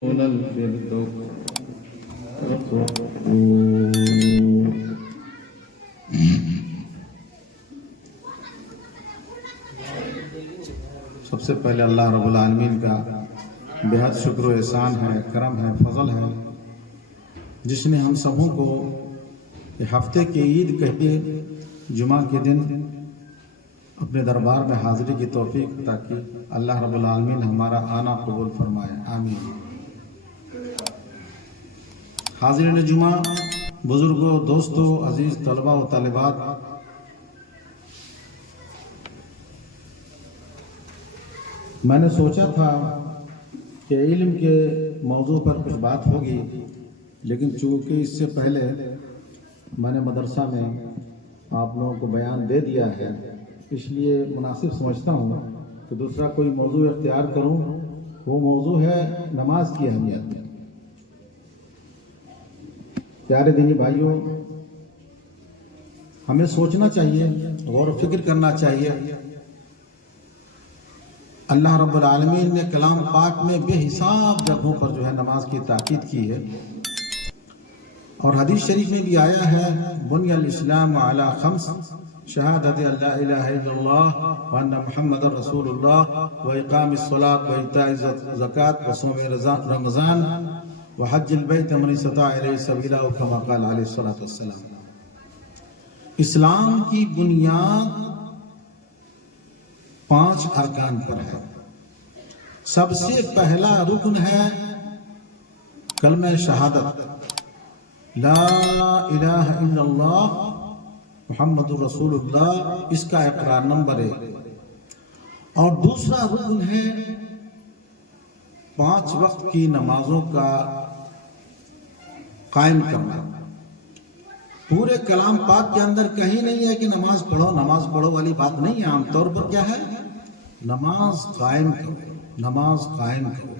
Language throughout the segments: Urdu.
سب سے پہلے اللہ رب العالمین کا بہت شکر و احسان ہے، کرم ہے، فضل ہے، جس نے ہم سبوں کو ہفتے کی عید کہتے جمعہ کے دن اپنے دربار میں حاضری کی توفیق عطا کی۔ اللہ رب العالمین ہمارا آنا قبول فرمائے، آمین۔ حاضرین جمعہ، بزرگوں، دوستوں، عزیز طلباء و طالبات، میں نے سوچا تھا کہ علم کے موضوع پر کچھ بات ہوگی، لیکن چونکہ اس سے پہلے میں نے مدرسہ میں آپ لوگوں کو بیان دے دیا ہے، اس لیے مناسب سمجھتا ہوں کہ دوسرا کوئی موضوع اختیار کروں۔ وہ موضوع ہے نماز کی اہمیت۔ پیارے دینی بھائیوں، ہمیں سوچنا چاہیے، غور و فکر کرنا چاہیے۔ اللہ رب العالمین نے کلام پاک میں بے حساب جگہوں پر نماز کی تاکید کی ہے، اور حدیث شریف میں بھی آیا ہے، بنی الاسلام علی خمس، شہادت اللہ الہ الا اللہ وان محمد رسول اللہ واقام الصلاۃ وایتاء الزکاۃ وصوم رمضان وحج البیت من استطاع الیہ سبیلا، کما قال علیہ الصلوۃ والسلام۔ اسلام کی بنیاد 5 ارکان پر ہے۔ سب سے پہلا رکن ہے کلمہ شہادت، لا الہ الا اللہ محمد رسول اللہ، اس کا اقرار نمبر 1۔ اور دوسرا رکن ہے 5 وقت کی نمازوں کا قائم کرنا۔ پورے کلام پاک کے اندر کہیں نہیں ہے کہ نماز پڑھو والی بات نہیں ہے۔ عام طور پر کیا ہے؟ نماز قائم کرو، نماز قائم کرو۔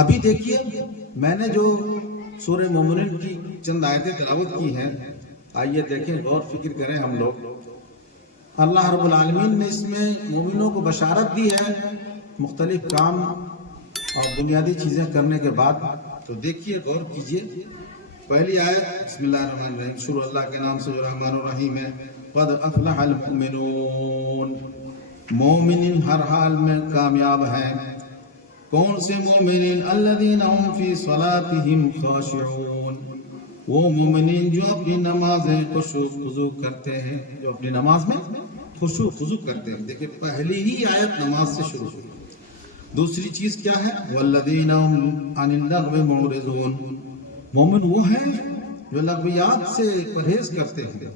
ابھی دیکھیے، میں نے جو سورہ مومنون کی چند آیتیں تلاوت کی ہیں، آئیے دیکھیں، غور فکر کریں ہم لوگ۔ اللہ رب العالمین نے اس میں مومنوں کو بشارت دی ہے مختلف کام اور بنیادی چیزیں کرنے کے بعد۔ تو دیکھیے، غور کیجئے۔ پہلی آیت، بسم اللہ الرحمن الرحیم، شروع اللہ کے نام سے جو رحمان الرحیم ہے۔ قد افلح المؤمنون، مومن ہر حال میں کامیاب ہیں۔ کون سے مومنین؟ الذین هم فی صلاتهم خاشعون، وہ مومنین جو اپنی نمازیں خشوع خضوع کرتے ہیں، جو اپنی نماز میں خشوع خضوع کرتے ہیں۔ دیکھیں، پہلی ہی آیت نماز سے شروع ہوئی۔ دوسری چیز کیا ہے؟ والذین هم عن اللغو معرضون، مومن وہ ہیں جو لغویات سے پرہیز کرتے ہیں۔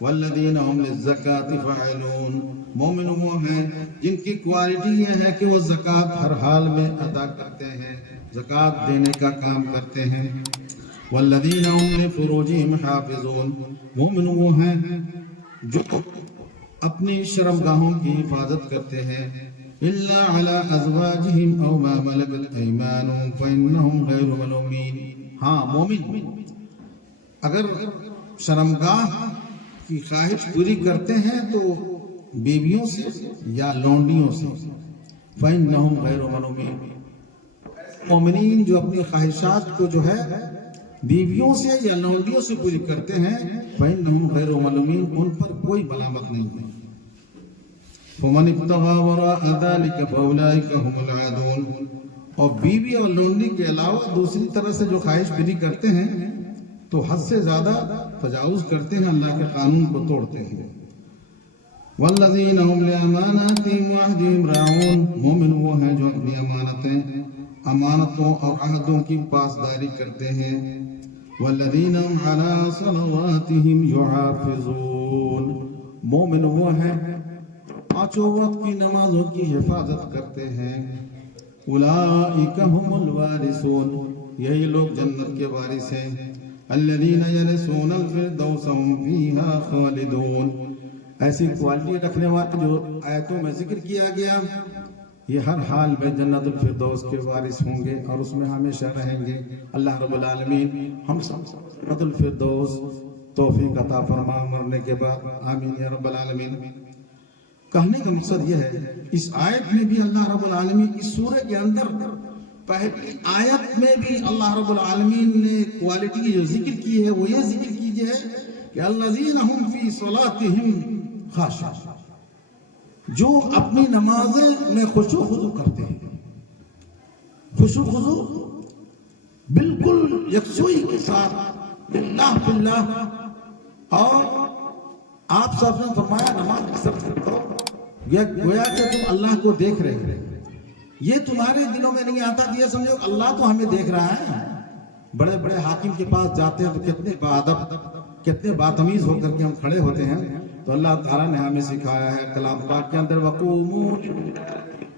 والذین هم للزکاۃ فاعلون، مومن وہ ہیں جن کی کوالٹی یہ ہے کہ وہ زکوٰۃ ہر حال میں ادا کرتے ہیں، زکوٰۃ دینے کا کام کرتے ہیں۔ والذین هم لفروجهم حافظون، مومن وہ ہیں جو اپنی شرمگاہوں کی حفاظت کرتے ہیں۔ الا علی ازواجهم او ما ملکت ایمانهم فانهم غیر ملومین، ہاں، مومن اگر شرمگاہ کی خواہش پوری کرتے ہیں تو بیویوں سے یا لونڈیوں سے، فإنہم غیر ملومین، مومنین جو اپنی خواہشات کو بیویوں سے یا لونڈیوں سے پوری کرتے ہیں، فإنہم غیر ملومین، ان پر کوئی ملامت نہیں ہے۔ فمن ابتغى وراء ذلك فأولئك هم العادون، اور بیوی اور لونڈی کے علاوہ دوسری طرح سے جو خواہش پوری کرتے ہیں تو حد سے زیادہ تجاوز کرتے ہیں، اللہ کے قانون کو توڑتے ہیں۔ والذین هم لأماناتهم وعهدهم راعون، مومن وہ ہیں جو اپنی امانتوں اور عہدوں کی پاسداری کرتے ہیں۔ والذین هم علی صلواتهم یحافظون، مومن وہ ہیں 5 وقت کی نمازوں کی حفاظت کرتے ہیں۔ اولئک هم الوارثون، یہی لوگ جنت کے وارث ہیں۔ الذین یرثون الفردوس هم فیہا خالدون، ایسی کوالٹی رکھنے والے جو آیتوں میں ذکر کیا گیا، یہ ہر حال میں جنت الفردوس کے وارث ہوں گے اور اس میں ہمیشہ رہیں گے۔ اللہ رب العالمین ہم سب جنت الفردوس توفیق عطا فرما مرنے کے بعد، آمین یا رب العالمین۔ کہنے کا مقصد یہ ہے، اس آیت میں بھی اللہ رب العالمین اس سورہ کے اندر پہلی آیت میں بھی اللہ رب العالمین نے کوالٹی کی جو ذکر کی ہے وہ یہ ذکر کیجئے کہ الذین هم فی صلاتهم خاشعون، جو اپنی نمازیں میں خشوع خضوع کرتے ہیں. خشوع خضوع بالکل یکسوئی کے ساتھ للہ فی اللہ. اور آپ سب نے فرمایا نماز سب سے پڑھو گویا کہ تم اللہ کو دیکھ رہے ہیں. یہ تمہارے دلوں میں نہیں آتا کہ یہ سمجھو اللہ تو ہمیں دیکھ رہا ہے. بڑے بڑے حاکم کے پاس جاتے ہیں تو کتنے باادب کتنے باتمیز ہو کر کے ہم کھڑے ہوتے ہیں. تو اللہ تعالیٰ نے ہمیں سکھایا ہے کلام پاک کے اندر وقوموا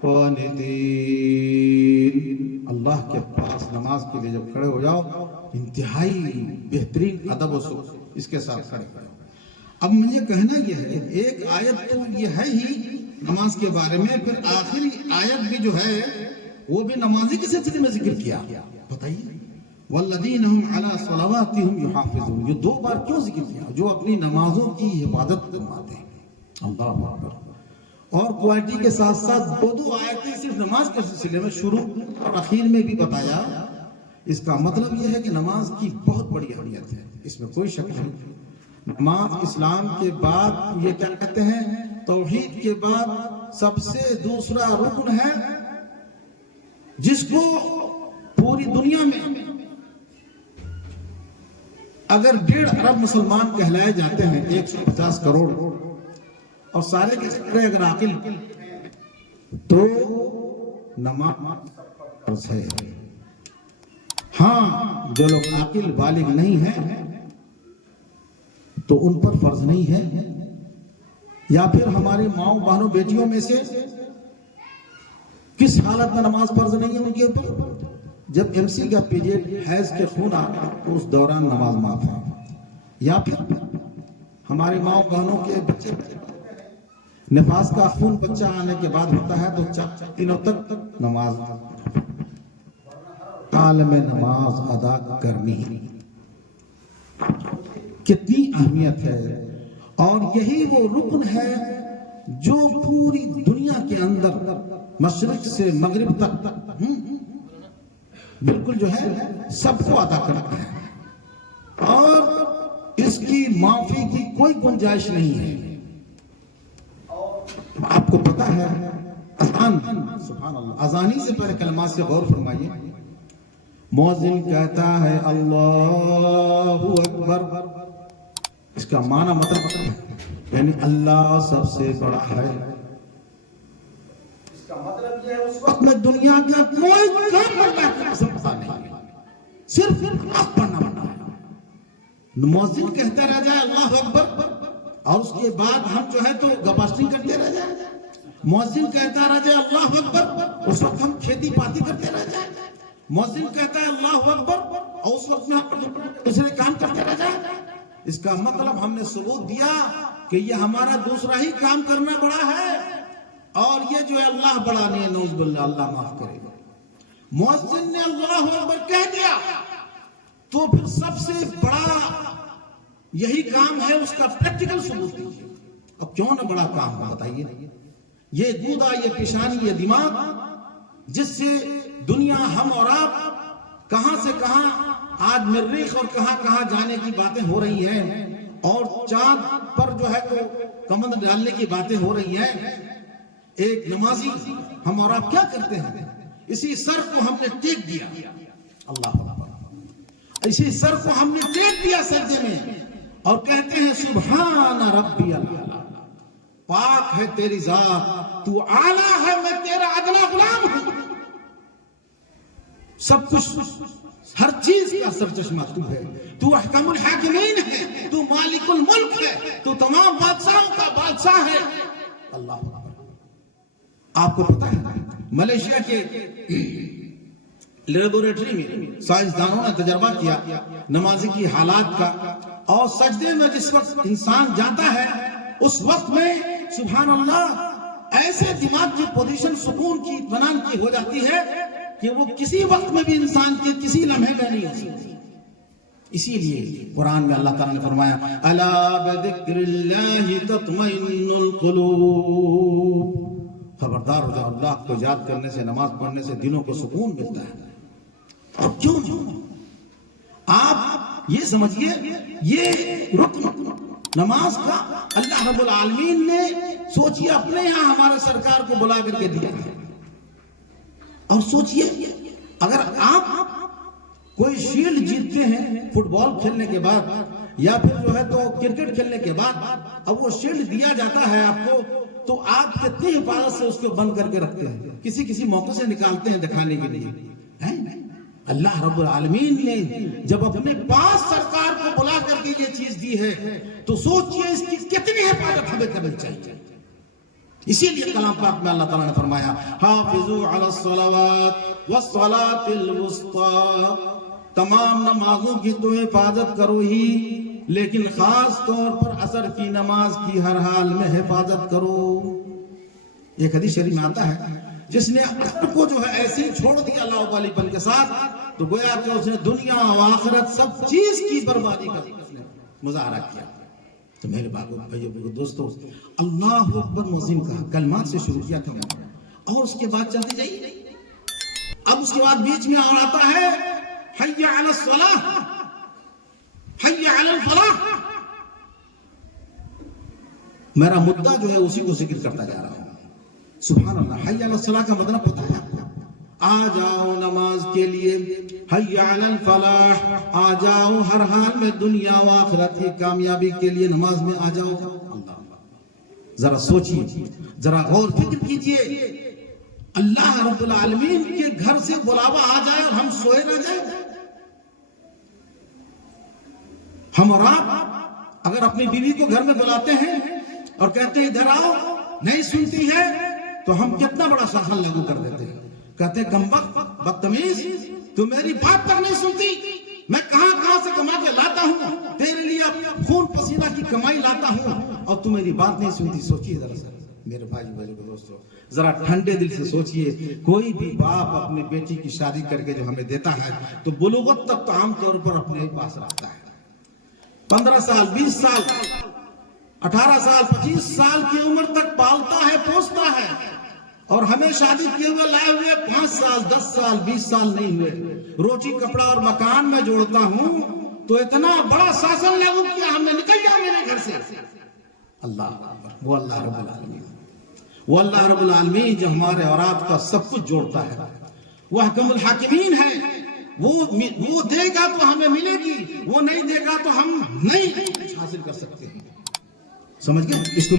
قانتین، اللہ کے پاس نماز کے لیے جب کھڑے ہو جاؤ انتہائی بہترین ادب و سکون اس کے ساتھ کھڑے ہو جاؤ. اب مجھے کہنا یہ ہے ایک آیت تو یہ ہے ہی نماز کے بارے میں، پھر آخری آیت بھی جو ہے وہ بھی نمازی کے سلسلے میں ذکر کیا. بتائیے والذین هم علی صلواتهم یحافظون، یہ دو بار کیوں ذکر کیا؟ جو اپنی نمازوں کی حفاظت فرماتے ہیں. اللہ اکبر. اور کوالٹی کے ساتھ ساتھ دو آیتیں صرف نماز کے سلسلے میں شروع اور اخیر میں بھی بتایا. اس کا مطلب یہ ہے کہ نماز کی بہت بڑی اہمیت ہے، اس میں کوئی شک نہیں. نماز اسلام کے بعد یہ کیا کہتے ہیں توحید کے بعد سب سے دوسرا رکن ہے جس کو پوری دنیا میں اگر 1.5 ارب مسلمان کہلائے جاتے ہیں 150 کروڑ اور سارے کے سارے اگر عاقل تو نماز ہے. ہاں جو لوگ عاقل بالغ نہیں ہیں تو ان پر فرض نہیں ہے، یا پھر ہماری ماؤں بہنوں بیٹیوں میں سے کس حالت میں نماز فرض نہیں ہے ان کے اوپر؟ جب MC کا پیریڈ حیض کے خون آتا تو اس دوران نماز معاف ہے. یا پھر ہماری ماؤں بہنوں کے بچے نفاس کا خون بچہ آنے کے بعد ہوتا ہے تو 4 دنوں تک نماز عالم نماز ادا کرنی. کتنی اہمیت ہے. اور یہی وہ رکن ہے جو پوری دنیا کے اندر مشرق سے مغرب تک بالکل جو ہے سب کو ادا کرتا ہے اور اس کی معافی کی کوئی گنجائش نہیں ہے. آپ کو پتا ہے اذان، سبحان اللہ، اذانی سے پہلے کلمات سے غور فرمائیے. مؤذن کہتا ہے اللہ اکبر، اس کا معنی مطلب یعنی اللہ سب سے بڑا ہے. اس کا مطلب یہ ہے اس وقت میں دنیا کا کوئی کام اللہ کی قسم سے نہیں ہے، صرف نماز پڑھنا ہے. مؤذن کہتا رہ جائے اللہ اکبر اور اس کے بعد ہم جو ہے تو گپاسٹنگ کرتے رہ جائیں. مؤذن کہتا رہ جائے اللہ اکبر، اس وقت ہم کھیتی باڑی کرتے رہ جائیں. مؤذن کہتا ہے اللہ اکبر اور اس وقت میں ہم دوسرے کام کرتے رہ جائیں. اس کا مطلب ہم نے ثبوت دیا کہ یہ ہمارا دوسرا ہی کام کرنا بڑا ہے اور یہ جو ہے اللہ بڑا نہیں ہے. نعوذ باللہ، اللہ معاف کرے. مؤذن نے اللہ اکبر کہہ دیا تو پھر سب سے بڑا یہی کام ہے، اس کا پریکٹیکل ثبوت دیجیے. اب کیوں نہ بڑا کام ہے بتائیے. یہ گودا، یہ پیشانی، یہ دماغ جس سے دنیا ہم اور آپ کہاں سے کہاں آج مریخ اور کہاں کہاں جانے کی باتیں ہو رہی ہیں اور چاند پر جو ہے تو کمند ڈالنے کی باتیں ہو رہی ہیں. ایک نمازی ہم اور آپ کیا کرتے ہیں؟ اسی سر کو ہم نے ٹیک دیا، اللہ اکبر، اسی سر کو ہم نے ٹیک دیا سجدے میں اور کہتے ہیں سبحان ربی اللہ، پاک ہے تیری ذات، تو اعلیٰ ہے، میں تیرا ادنا غلام ہوں. سب کچھ، ہر چیز کا سرچشمہ تو ہے، تو احکم الحاکمین ہے، تو مالک الملک ہے، تو تمام بادشاہوں کا بادشاہ ہے. اللہ اکبر. آپ کو پتا ہے ملیشیا کے لیبوریٹری میں سائنسدانوں نے تجربہ کیا نمازی کی حالات کا، اور سجدے میں جس وقت انسان جاتا ہے اس وقت میں سبحان اللہ ایسے دماغ کی پوزیشن سکون کی اطمینان کی ہو جاتی ہے کہ وہ کسی وقت میں بھی انسان کے کسی لمحے میں نہیں ہو سکتی. اسی لیے قرآن میں اللہ تعالیٰ نے فرمایا الا بذکر اللہ تطمئن القلوب، خبردار ہو جاؤ، اللہ کو یاد کرنے سے، نماز پڑھنے سے دلوں کو سکون ملتا ہے. اور کیوں آپ یہ سمجھیے یہ رکن نماز کا اللہ رب العالمین نے سوچیے اپنے یہاں ہمارے سرکار کو بلا کر کے دیا ہے. اور سوچیے اگر آپ کوئی شیلڈ جیتتے ہیں فٹ بال کھیلنے کے بعد یا پھر جو ہے تو کرکٹ کھیلنے کے بعد، اب وہ شیلڈ دیا جاتا ہے آپ کو تو آپ کتنی حفاظت سے اس کو بند کر کے رکھتے ہیں، کسی موقع سے نکالتے ہیں دکھانے کے لیے. اللہ رب العالمین نے جب اپنے پاس سرکار کو بلا کر کے یہ چیز دی ہے تو سوچئے اس کی کتنی حفاظت ہمیں کرنی چاہیے. اسی لیے کلام پاک میں اللہ تعالیٰ نے فرمایا حافظوا علی الصلوات والصلاۃ الوسطی، تمام نمازوں کی تو حفاظت کرو ہی، لیکن خاص طور پر عصر کی نماز کی ہر حال میں حفاظت کرو. ایک حدیث شریف میں آتا ہے جس نے عصر کو جو ہے ایسے ہی چھوڑ دیا لاؤ والی پن کے ساتھ تو گویا کہ اس نے دنیا و آخرت سب چیز کی بربادی کا مظاہرہ کیا. تو میرے بھائیو دوستو، اللہ اکبر مؤذن کا کلمات سے شروع کیا تھا اور اس کے بعد چلتے جائیے. اب اس کے بعد بیچ میں اور آتا ہے حی علی الصلاۃ، حی علی الفلاح. میرا مدعا جو ہے اسی کو ذکر کرتا جا رہا ہوں. سبحان اللہ. حی علی الصلاۃ کا مطلب پتہ ہے آپ کو؟ آ جاؤ نماز کے لیے. حی علی الفلاح، آ جاؤ ہر حال میں دنیا و آخرت کی کامیابی کے لیے نماز میں آ جاؤ. اللہ ذرا سوچیے، ذرا غور فکر کیجئے. اللہ رب العالمین کے گھر سے بلاوا آ جائے اور ہم سوئے نہ جائیں. ہم اور آپ اگر اپنی بیوی کو گھر میں بلاتے ہیں اور کہتے ہیں ادھر آؤ، نہیں سنتی ہے تو ہم کتنا بڑا شاسن لاگو کر دیتے ہیں. کہتے ہیں کمبخت، بدتمیز، تو میری بات تک نہیں سنتی. میں کہاں سے کما کے لاتا ہوں، تیرے لیے خون پسینہ کی کمائی لاتا ہوں اور تو میری بات نہیں سنتی. سوچیے ذرا سا میرے بھائی دوستو، ذرا ٹھنڈے دل سے سوچیے. کوئی بھی باپ اپنی بیٹی کی شادی کر کے جو ہمیں دیتا ہے تو بلوغت تک تو عام طور پر اپنے پاس رکھتا ہے. 15 سال، 20 سال، 18 سال، 25 سال کی عمر تک پالتا ہے، پوستا ہے. اور ہمیں شادی کیے ہوئے لائے ہوئے 5 سال، 10 سال، 20 سال نہیں ہوئے. روٹی کپڑا اور مکان میں جوڑتا ہوں تو اتنا بڑا شاسن لاگو کیا ہم نے، نکل جاؤ میرے گھر سے. اللہ وہ اللہ رب العالمین، وہ اللہ رب العالمین جو ہمارے اور آپ کا سب کچھ جوڑتا ہے، وہ حکم الحاکمین ہے. وہ دے گا تو ہمیں ملے گی، وہ نہیں دے گا تو ہم نہیں حاصل کر سکتے ہیں. سمجھ گئے اس کو؟